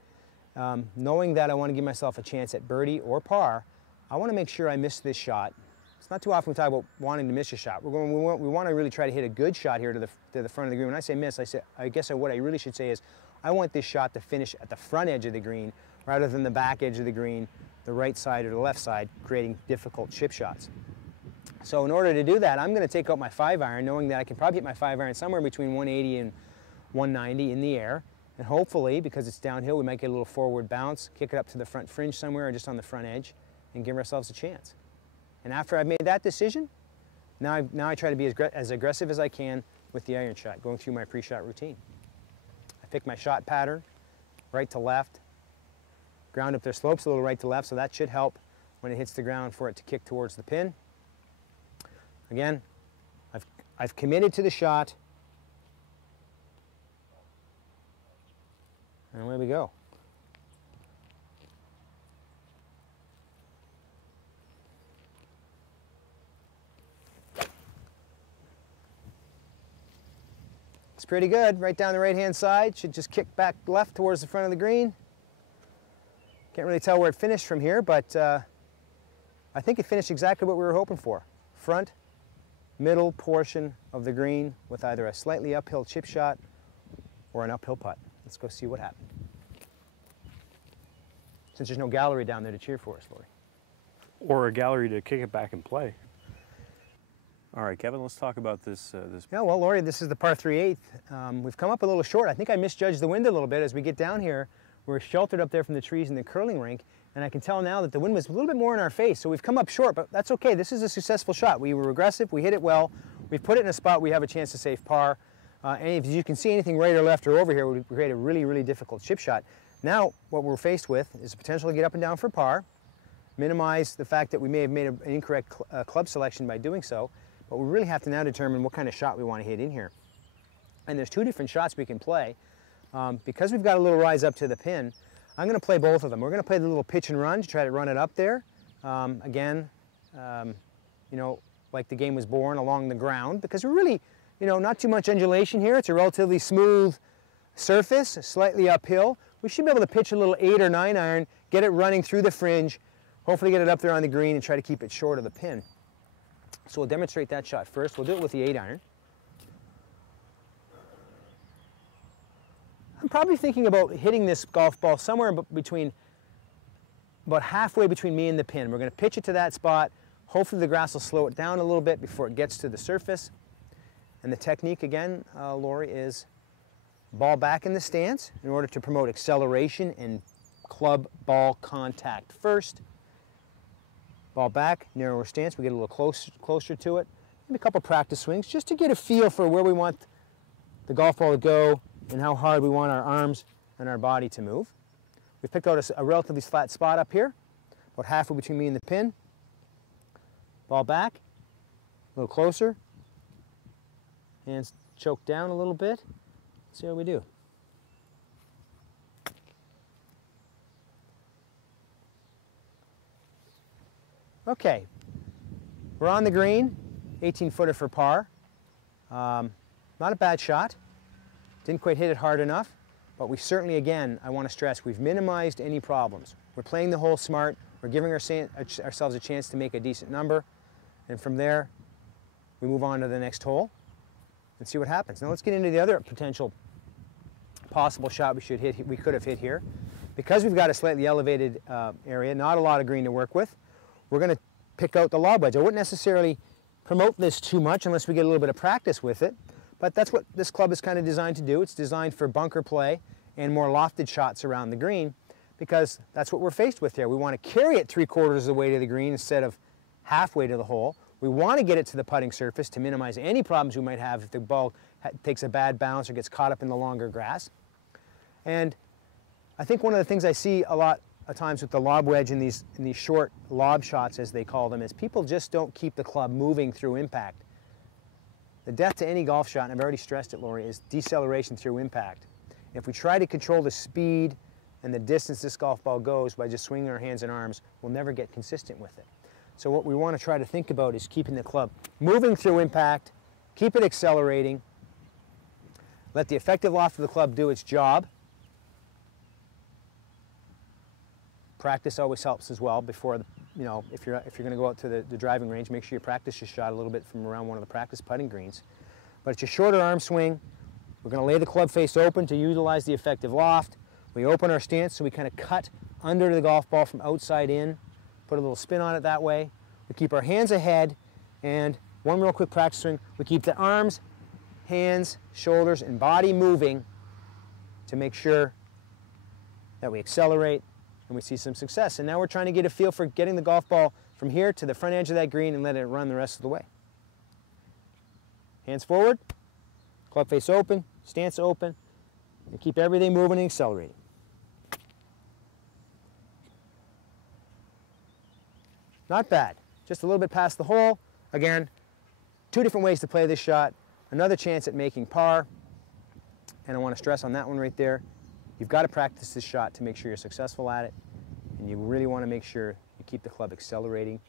knowing that I want to give myself a chance at birdie or par, I want to make sure I miss this shot. It's not too often we talk about wanting to miss a shot. We want to really try to hit a good shot here to the front of the green. When I say miss, I guess what I really should say is I want this shot to finish at the front edge of the green rather than the back edge of the green, the right side or the left side, creating difficult chip shots. So in order to do that, I'm going to take out my 5-iron, knowing that I can probably hit my 5-iron somewhere between 180 and 190 in the air. And hopefully, because it's downhill, we might get a little forward bounce, kick it up to the front fringe somewhere or just on the front edge, and give ourselves a chance. And after I've made that decision, now I try to be as aggressive as I can with the iron shot, going through my pre-shot routine. I pick my shot pattern, right to left, ground up their slopes a little right to left, so that should help when it hits the ground for it to kick towards the pin. Again, I've committed to the shot, and away we go. It's pretty good, right down the right-hand side. Should just kick back left towards the front of the green. Can't really tell where it finished from here, but I think it finished exactly what we were hoping for. Front, middle portion of the green with either a slightly uphill chip shot or an uphill putt. Let's go see what happened. Since there's no gallery down there to cheer for us, Laurie. Or a gallery to kick it back and play. All right, Kevin, let's talk about this. Yeah, well, Laurie, this is the par 3/8. We've come up a little short. I think I misjudged the wind a little bit as we get down here. We're sheltered up there from the trees in the curling rink, and I can tell now that the wind was a little bit more in our face, so we've come up short, but that's okay. This is a successful shot. We were aggressive, we hit it well, we've put it in a spot we have a chance to save par, and if you can see anything right or left or over here, we create a really, really difficult chip shot. Now, what we're faced with is the potential to get up and down for par, minimize the fact that we may have made an incorrect club selection by doing so, but we really have to now determine what kind of shot we want to hit in here. And there's two different shots we can play. Because we've got a little rise up to the pin, I'm going to play both of them. We're going to play the little pitch and run to try to run it up there. Again, you know, like the game was born along the ground, because we're really, you know, not too much undulation here. It's a relatively smooth surface, slightly uphill. We should be able to pitch a little 8 or 9 iron, get it running through the fringe, hopefully get it up there on the green and try to keep it short of the pin. So we'll demonstrate that shot first. We'll do it with the 8 iron. I'm probably thinking about hitting this golf ball somewhere between, about halfway between me and the pin. We're going to pitch it to that spot. Hopefully the grass will slow it down a little bit before it gets to the surface. And the technique again, Laurie, is ball back in the stance in order to promote acceleration and club ball contact first. Ball back, narrower stance, we get a little closer to it. Maybe a couple practice swings just to get a feel for where we want the golf ball to go and how hard we want our arms and our body to move. We've picked out a relatively flat spot up here, about halfway between me and the pin. Ball back, a little closer. Hands choked down a little bit. Let's see how we do. Okay, we're on the green, 18-footer for par. Not a bad shot. Didn't quite hit it hard enough, but we certainly, again, I want to stress, we've minimized any problems. We're playing the hole smart. We're giving ourselves a chance to make a decent number, and from there, we move on to the next hole and see what happens. Now let's get into the other potential possible shot we could have hit here. Because we've got a slightly elevated area, not a lot of green to work with, we're going to pick out the lob wedge. I wouldn't necessarily promote this too much unless we get a little bit of practice with it, but that's what this club is kind of designed to do. It's designed for bunker play and more lofted shots around the green, because that's what we're faced with here. We want to carry it 3/4 of the way to the green instead of halfway to the hole. We want to get it to the putting surface to minimize any problems we might have if the ball takes a bad bounce or gets caught up in the longer grass. And I think one of the things I see a lot of times with the lob wedge in these short lob shots, as they call them, is people just don't keep the club moving through impact. The death to any golf shot, and I've already stressed it, Laurie, is deceleration through impact. If we try to control the speed and the distance this golf ball goes by just swinging our hands and arms, we'll never get consistent with it. So what we want to try to think about is keeping the club moving through impact, keep it accelerating, let the effective loft of the club do its job. Practice always helps as well before, you know, if you're going to go out to the driving range, make sure you practice your shot a little bit from around one of the practice putting greens. But it's a shorter arm swing. We're going to lay the club face open to utilize the effective loft. We open our stance so we kind of cut under the golf ball from outside in, put a little spin on it that way. We keep our hands ahead, and one real quick practice swing, we keep the arms, hands, shoulders, and body moving to make sure that we accelerate and we see some success. And now we're trying to get a feel for getting the golf ball from here to the front edge of that green and letting it run the rest of the way. Hands forward, club face open, stance open, and keep everything moving and accelerating. Not bad. Just a little bit past the hole. Again, two different ways to play this shot. Another chance at making par. And I want to stress on that one right there. You've got to practice this shot to make sure you're successful at it. And you really want to make sure you keep the club accelerating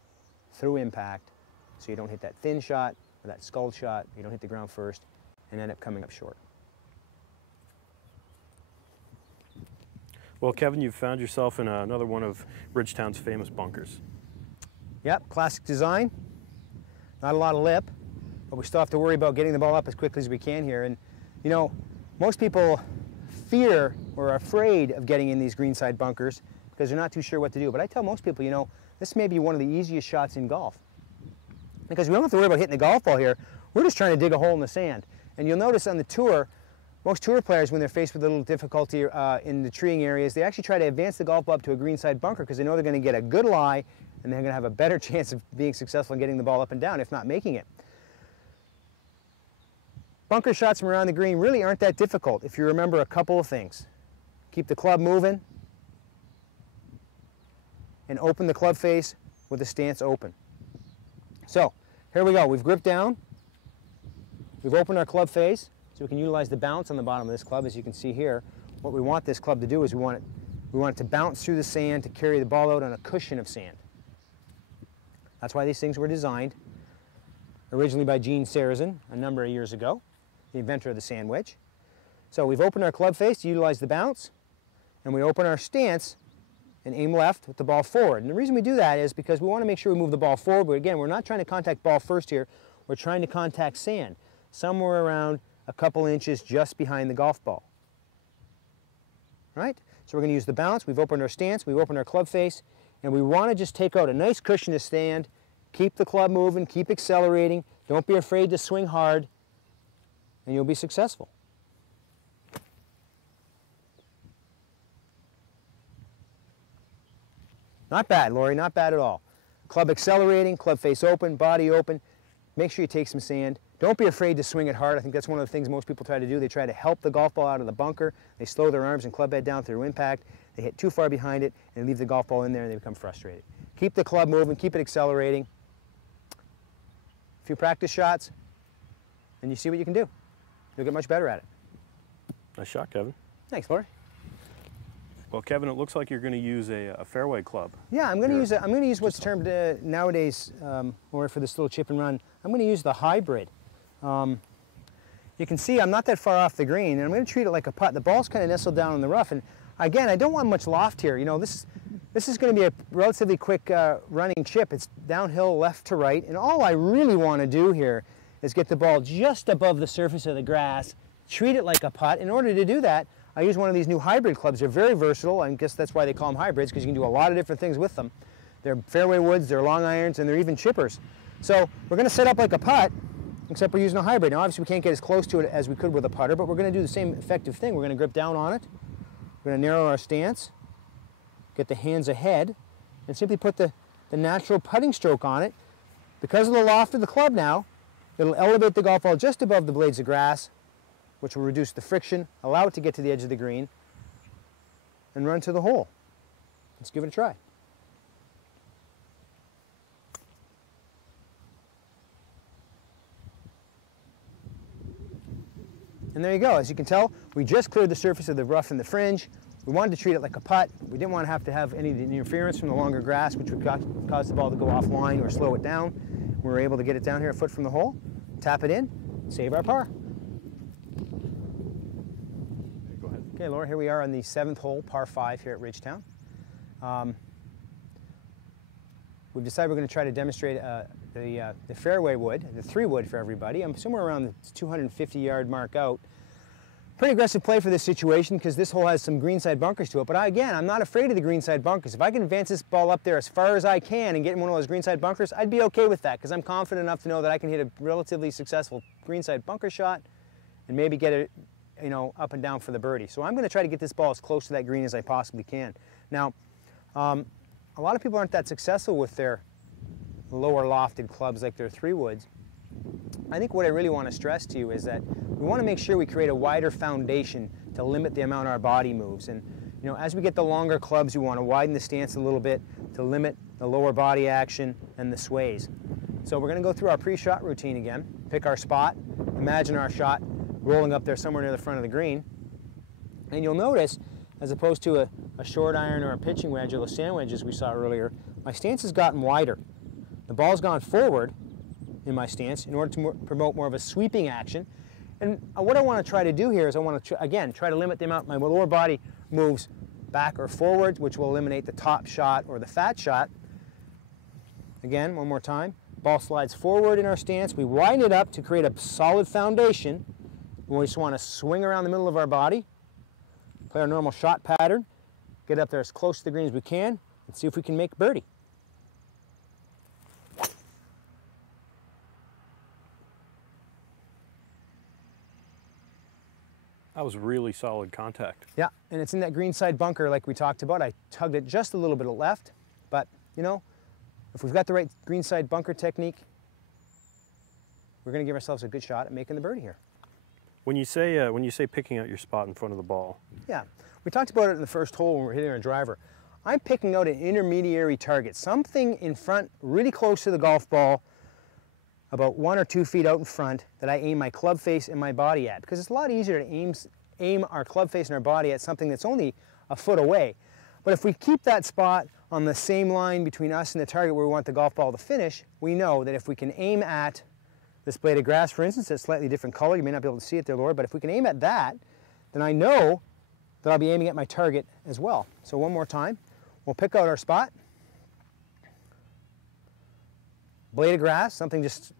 through impact so you don't hit that thin shot or that skull shot. You don't hit the ground first and end up coming up short. Well, Kevin, you've found yourself in another one of Ridgetown's famous bunkers. Yep, classic design. Not a lot of lip, but we still have to worry about getting the ball up as quickly as we can here. And, you know, most people fear or are afraid of getting in these greenside bunkers because they're not too sure what to do. But I tell most people, you know, this may be one of the easiest shots in golf. Because we don't have to worry about hitting the golf ball here. We're just trying to dig a hole in the sand. And you'll notice on the tour, most tour players, when they're faced with a little difficulty in the treeing areas, they actually try to advance the golf ball up to a greenside bunker because they know they're going to get a good lie and they're going to have a better chance of being successful in getting the ball up and down, if not making it. Bunker shots from around the green really aren't that difficult if you remember a couple of things. Keep the club moving and open the club face with the stance open. So here we go. We've gripped down. We've opened our club face so we can utilize the bounce on the bottom of this club. As you can see here, what we want this club to do is we want it to bounce through the sand to carry the ball out on a cushion of sand. That's why these things were designed originally by Gene Sarazen a number of years ago, the inventor of the sand wedge. So we've opened our club face to utilize the bounce, and we open our stance and aim left with the ball forward. And the reason we do that is because we want to make sure we move the ball forward, but again, we're not trying to contact ball first here, we're trying to contact sand, somewhere around a couple inches just behind the golf ball. Right? So we're going to use the bounce, we've opened our stance, we've opened our club face, and we want to just take out a nice cushion to stand, keep the club moving, keep accelerating, don't be afraid to swing hard, and you'll be successful. Not bad, Lori, not bad at all. Club accelerating, club face open, body open. Make sure you take some sand. Don't be afraid to swing it hard. I think that's one of the things most people try to do. They try to help the golf ball out of the bunker. They slow their arms and club head down through impact. They hit too far behind it and leave the golf ball in there and they become frustrated. Keep the club moving, keep it accelerating. A few practice shots and you see what you can do. You'll get much better at it. Nice shot, Kevin. Thanks, Lori. Well, Kevin, it looks like you're going to use a fairway club. Yeah, I'm going to use what's termed nowadays, or for this little chip and run, I'm going to use the hybrid. You can see I'm not that far off the green, and I'm going to treat it like a putt. The ball's kind of nestled down in the rough, and again, I don't want much loft here. You know, this is going to be a relatively quick running chip. It's downhill left to right, and all I really want to do here is get the ball just above the surface of the grass, treat it like a putt. In order to do that, I use one of these new hybrid clubs. They're very versatile. I guess that's why they call them hybrids, because you can do a lot of different things with them. They're fairway woods, they're long irons, and they're even chippers. So we're going to set up like a putt, except we're using a hybrid. Now obviously we can't get as close to it as we could with a putter, but we're going to do the same effective thing. We're going to grip down on it. We're going to narrow our stance, get the hands ahead, and simply put the natural putting stroke on it. Because of the loft of the club now, it'll elevate the golf ball just above the blades of grass, which will reduce the friction, allow it to get to the edge of the green, and run to the hole. Let's give it a try. And there you go. As you can tell, we just cleared the surface of the rough and the fringe. We wanted to treat it like a putt. We didn't want to have any interference from the longer grass, which would cause the ball to go offline or slow it down. We were able to get it down here a foot from the hole, tap it in, save our par. Go ahead. Okay, Laura, here we are on the 7th hole, par 5 here at Ridgetown. We've decided we're going to try to demonstrate the fairway wood, the 3-wood for everybody. I'm somewhere around the 250-yard mark out. Pretty aggressive play for this situation because this hole has some greenside bunkers to it. But again, I'm not afraid of the greenside bunkers. If I can advance this ball up there as far as I can and get in one of those greenside bunkers, I'd be okay with that because I'm confident enough to know that I can hit a relatively successful greenside bunker shot and maybe get it, you know, up and down for the birdie. So I'm going to try to get this ball as close to that green as I possibly can. Now, a lot of people aren't that successful with their lower lofted clubs like their 3-woods. I think what I really want to stress to you is that we want to make sure we create a wider foundation to limit the amount our body moves. And you know, as we get the longer clubs, we want to widen the stance a little bit to limit the lower body action and the sways. So we're going to go through our pre-shot routine again, pick our spot, imagine our shot rolling up there somewhere near the front of the green. And you'll notice, as opposed to a short iron or a pitching wedge or the sand wedges we saw earlier, my stance has gotten wider. The ball's gone forward in my stance in order to promote more of a sweeping action. And what I want to try to do here is I want to, again, try to limit the amount my lower body moves back or forward, which will eliminate the top shot or the fat shot. Again, one more time. Ball slides forward in our stance. We widen it up to create a solid foundation. We just want to swing around the middle of our body, play our normal shot pattern, get up there as close to the green as we can, and see if we can make birdie. That was really solid contact. Yeah, and it's in that greenside bunker like we talked about. I tugged it just a little bit left, but you know, if we've got the right greenside bunker technique, we're going to give ourselves a good shot at making the birdie here. When you say picking out your spot in front of the ball. Yeah, we talked about it in the first hole when we were hitting our driver. I'm picking out an intermediary target, something in front, really close to the golf ball, about 1 or 2 feet out in front, that I aim my club face and my body at, because it's a lot easier to aim our club face and our body at something that's only a foot away. But if we keep that spot on the same line between us and the target where we want the golf ball to finish, we know that if we can aim at this blade of grass, for instance, it's a slightly different color, you may not be able to see it there, Laura, but if we can aim at that, then I know that I'll be aiming at my target as well. So one more time, we'll pick out our spot. Blade of grass, something just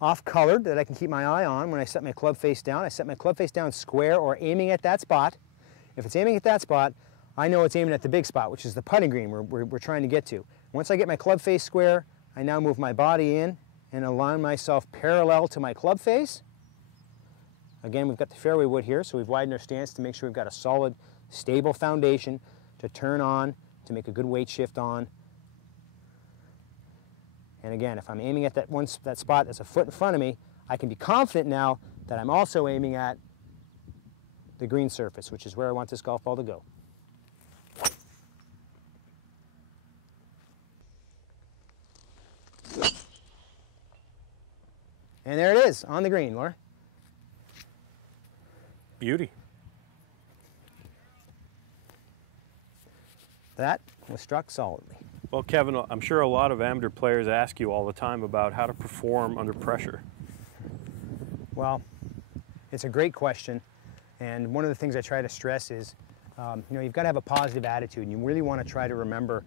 off-colored that I can keep my eye on when I set my club face down. I set my club face down square or aiming at that spot. If it's aiming at that spot, I know it's aiming at the big spot, which is the putting green we're trying to get to. Once I get my club face square, I now move my body in and align myself parallel to my club face. Again, we've got the fairway wood here, so we've widened our stance to make sure we've got a solid, stable foundation to turn on, to make a good weight shift on. And again, if I'm aiming at that spot that's a foot in front of me, I can be confident now that I'm also aiming at the green surface, which is where I want this golf ball to go. And there it is, on the green, Laura. Beauty. That was struck solidly. Well, Kevin, I'm sure a lot of amateur players ask you all the time about how to perform under pressure. Well, it's a great question, and one of the things I try to stress is, you've got to have a positive attitude, and you really want to try to remember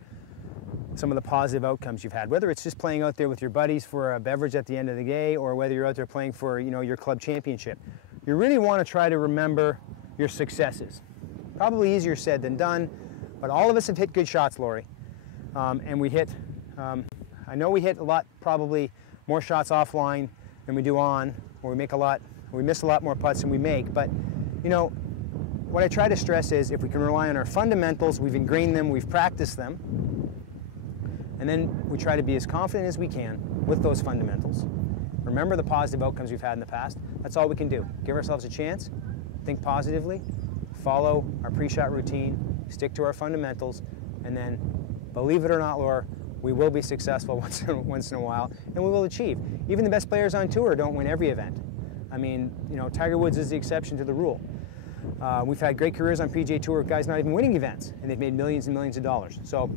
some of the positive outcomes you've had, whether it's just playing out there with your buddies for a beverage at the end of the day, or whether you're out there playing for your club championship. You really want to try to remember your successes. Probably easier said than done, but all of us have hit good shots, Laurie. And we hit, I know we hit a lot, probably more shots offline than we do on, or we miss a lot more putts than we make. But, what I try to stress is if we can rely on our fundamentals, we've ingrained them, we've practiced them, and then we try to be as confident as we can with those fundamentals. Remember the positive outcomes we've had in the past. That's all we can do. Give ourselves a chance, think positively, follow our pre-shot routine, stick to our fundamentals, and then, believe it or not, Laura, we will be successful once in a while, and we will achieve. Even the best players on tour don't win every event. I mean, Tiger Woods is the exception to the rule. We've had great careers on PGA Tour with guys not even winning events, and they've made millions and millions of dollars. So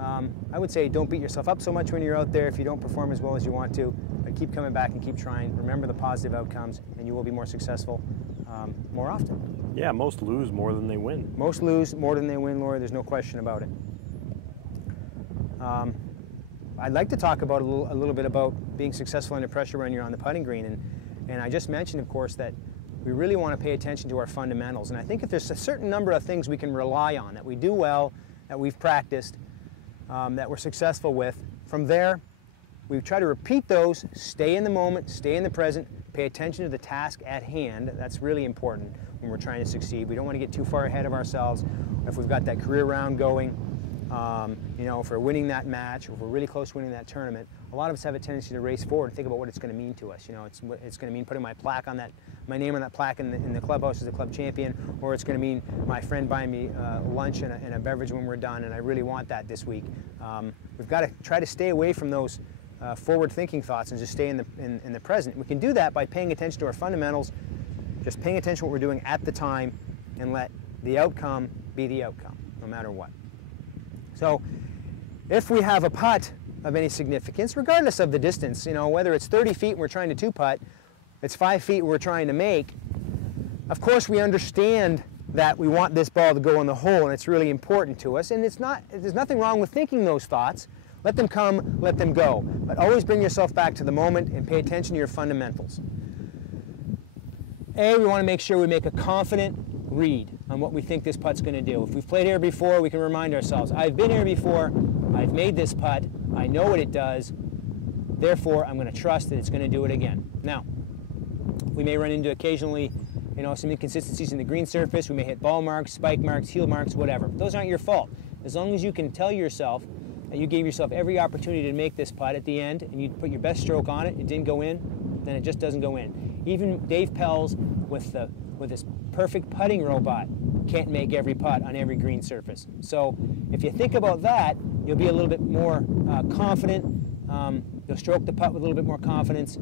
I would say don't beat yourself up so much when you're out there if you don't perform as well as you want to, but keep coming back and keep trying. Remember the positive outcomes, and you will be more successful more often. Yeah, most lose more than they win. Most lose more than they win, Laura. There's no question about it. I'd like to talk about a little bit about being successful under pressure when you're on the putting green, and I just mentioned, of course, that we really want to pay attention to our fundamentals. And I think if there's a certain number of things we can rely on, that we do well, that we've practiced, that we're successful with, from there, we try to repeat those, stay in the moment, stay in the present, pay attention to the task at hand. That's really important when we're trying to succeed. We don't want to get too far ahead of ourselves. If we've got that career round going, if we're winning that match, or if we're really close to winning that tournament, a lot of us have a tendency to race forward and think about what it's going to mean to us. It's going to mean putting my name on that plaque in the clubhouse as a club champion, or it's going to mean my friend buying me lunch and a beverage when we're done, and I really want that this week. We've got to try to stay away from those forward-thinking thoughts and just stay in the present. We can do that by paying attention to our fundamentals, just paying attention to what we're doing at the time, and let the outcome be the outcome, no matter what. So if we have a putt of any significance, regardless of the distance, whether it's 30 feet and we're trying to two-putt, it's 5 feet we're trying to make, of course we understand that we want this ball to go in the hole, and it's really important to us, and there's nothing wrong with thinking those thoughts. Let them come, let them go. But always bring yourself back to the moment and pay attention to your fundamentals. We want to make sure we make a confident read on what we think this putt's going to do. If we've played here before, we can remind ourselves, I've been here before, I've made this putt, I know what it does, therefore I'm going to trust that it's going to do it again. Now, we may run into occasionally you know, some inconsistencies in the green surface. We may hit ball marks, spike marks, heel marks, whatever. Those aren't your fault. As long as you can tell yourself that you gave yourself every opportunity to make this putt at the end and you put your best stroke on it, it didn't go in, then it just doesn't go in. Even Dave Pelz with this perfect putting robot can't make every putt on every green surface. So if you think about that, you'll be a little bit more confident. You'll stroke the putt with a little bit more confidence.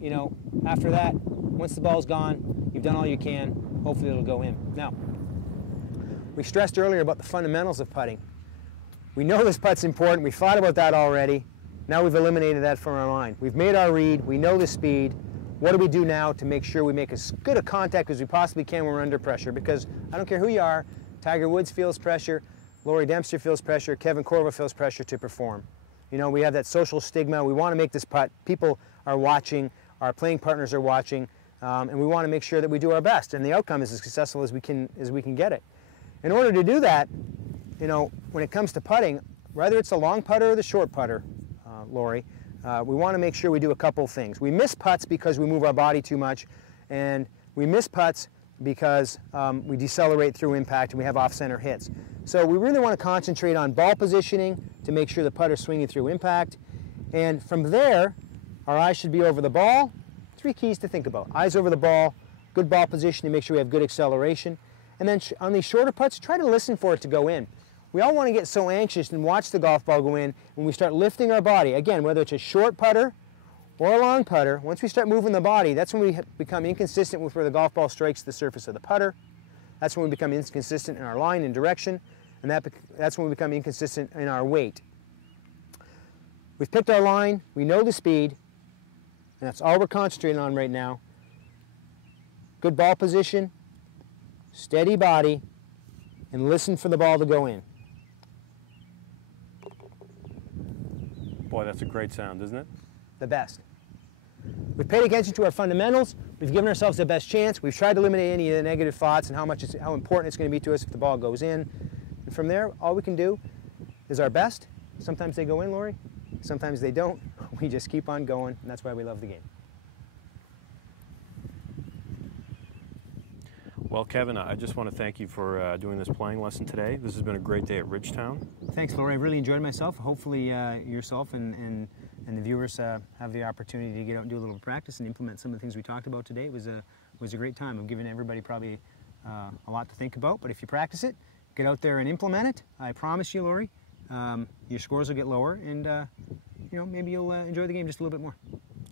You know, after that, once the ball's gone, you've done all you can. Hopefully it'll go in. Now, we stressed earlier about the fundamentals of putting. We know this putt's important. We thought about that already. Now we've eliminated that from our mind. We've made our read. We know the speed. What do we do now to make sure we make as good a contact as we possibly can when we're under pressure? Because I don't care who you are, Tiger Woods feels pressure, Laurie Dempster feels pressure, Kevin Corriveau feels pressure to perform. You know, we have that social stigma. We want to make this putt. People are watching. Our playing partners are watching. And we want to make sure that we do our best. And the outcome is as successful as we can get it. In order to do that, you know, when it comes to putting, whether it's the long putter or the short putter, Laurie, we want to make sure we do a couple things. We miss putts because we move our body too much, and we miss putts because we decelerate through impact and we have off-center hits. So we really want to concentrate on ball positioning to make sure the putter's swinging through impact. And from there, our eyes should be over the ball. 3 keys to think about. Eyes over the ball, good ball positioning, make sure we have good acceleration. And then on these shorter putts, try to listen for it to go in. We all want to get so anxious and watch the golf ball go in when we start lifting our body. Again, whether it's a short putter or a long putter, once we start moving the body, that's when we become inconsistent with where the golf ball strikes the surface of the putter. That's when we become inconsistent in our line and direction, and that's when we become inconsistent in our weight. We've picked our line, we know the speed, and that's all we're concentrating on right now. Good ball position, steady body, and listen for the ball to go in. Boy, that's a great sound, isn't it? The best. We've paid attention to our fundamentals. We've given ourselves the best chance. We've tried to eliminate any of the negative thoughts and how important it's going to be to us if the ball goes in. And from there, all we can do is our best. Sometimes they go in, Laurie. Sometimes they don't. We just keep on going, and that's why we love the game. Well, Kevin, I just want to thank you for doing this playing lesson today. This has been a great day at Ridgetown. Thanks, Laurie. I really enjoyed myself. Hopefully yourself and the viewers have the opportunity to get out and do a little practice and implement some of the things we talked about today. It was a great time. I'm giving everybody probably a lot to think about, but if you practice it, get out there and implement it, I promise you, Laurie, your scores will get lower, and you know, maybe you'll enjoy the game just a little bit more.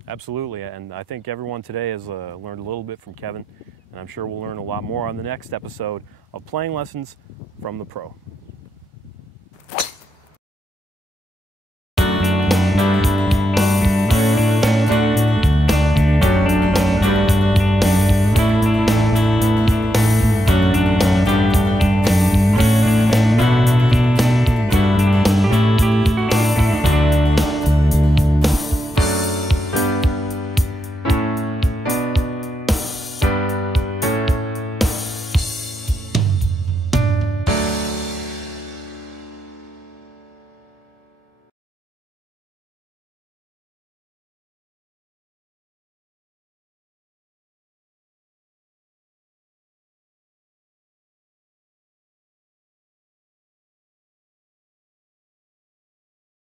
Absolutely, and I think everyone today has learned a little bit from Kevin, and I'm sure we'll learn a lot more on the next episode of Playing Lessons from the Pro.